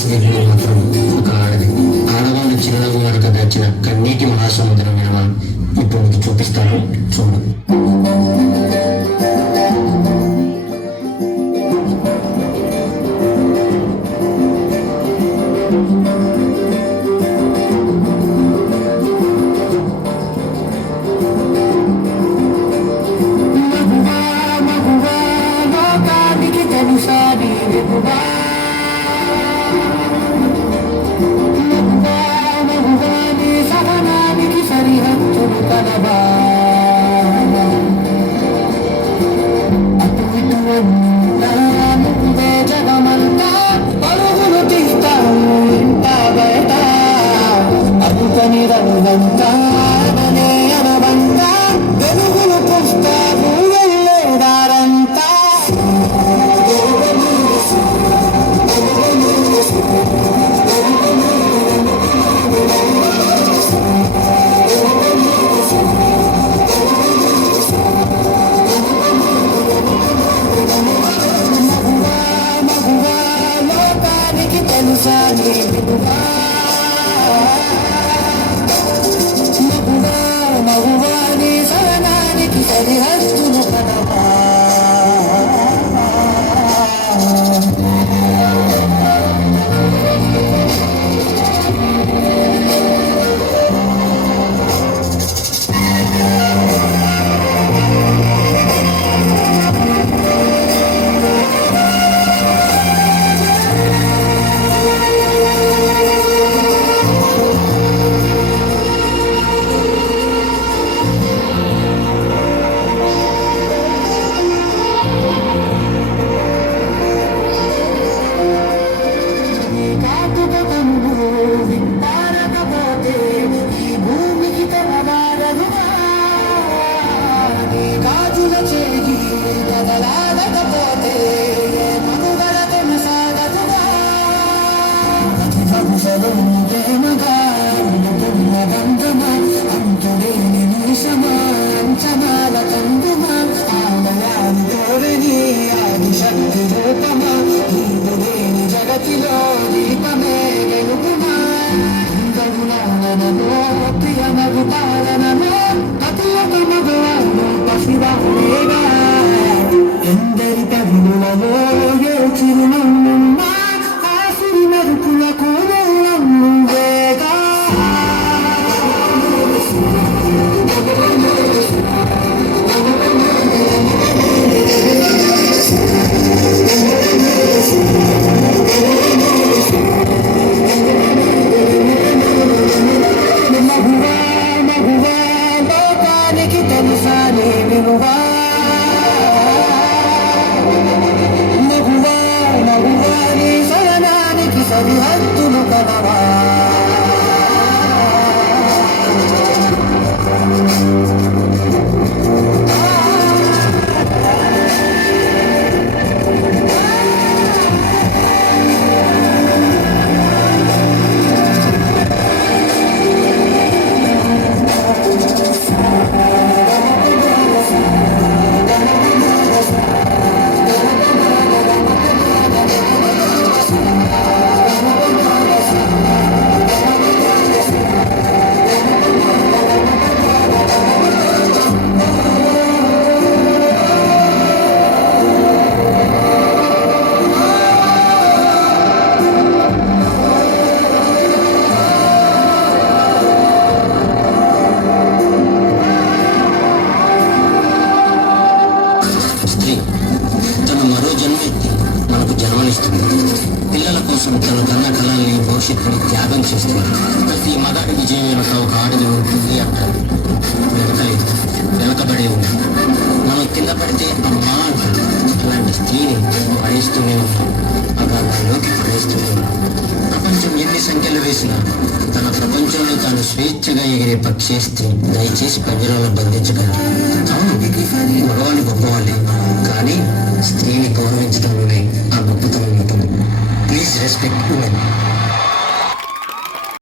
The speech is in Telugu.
స్నేహితులు మాత్రం ఒక ఆడది. ఆడవాళ్ళు చిరునవ్వు వెనుక దాచిన కన్నీటి మహాసముద్రమైన వాళ్ళు ఇప్పుడు నీకు చూపిస్తాను, చూడు. భవిష్యత్తుని త్యాగం చేస్తుంది. ప్రతి మగాడి విజయం వెనుక ఒక ఆడది ఉంటుంది అంటారు. వెనకబడి ఉంది. మనం కింద పడితే అమ్మా అంటారు. అలాంటి స్త్రీని పడేస్తూనే ఉన్నాం, అగాధాల్లోకి పడేస్తూనే ఉన్నాం. ప్రపంచం ఎన్ని సంఖ్యలు వేసినా తన ప్రపంచంలో తాను స్వేచ్ఛగా ఎగిరే పక్షే స్త్రీ. దయచేసి పంజరంలో బంధించకండి. అవును, మగవాళ్ళు గొప్పవాళ్ళే, కానీ స్త్రీని గౌరవించడంలోనే ఆ గొప్పతనం ఉంటుంది. Please respect women.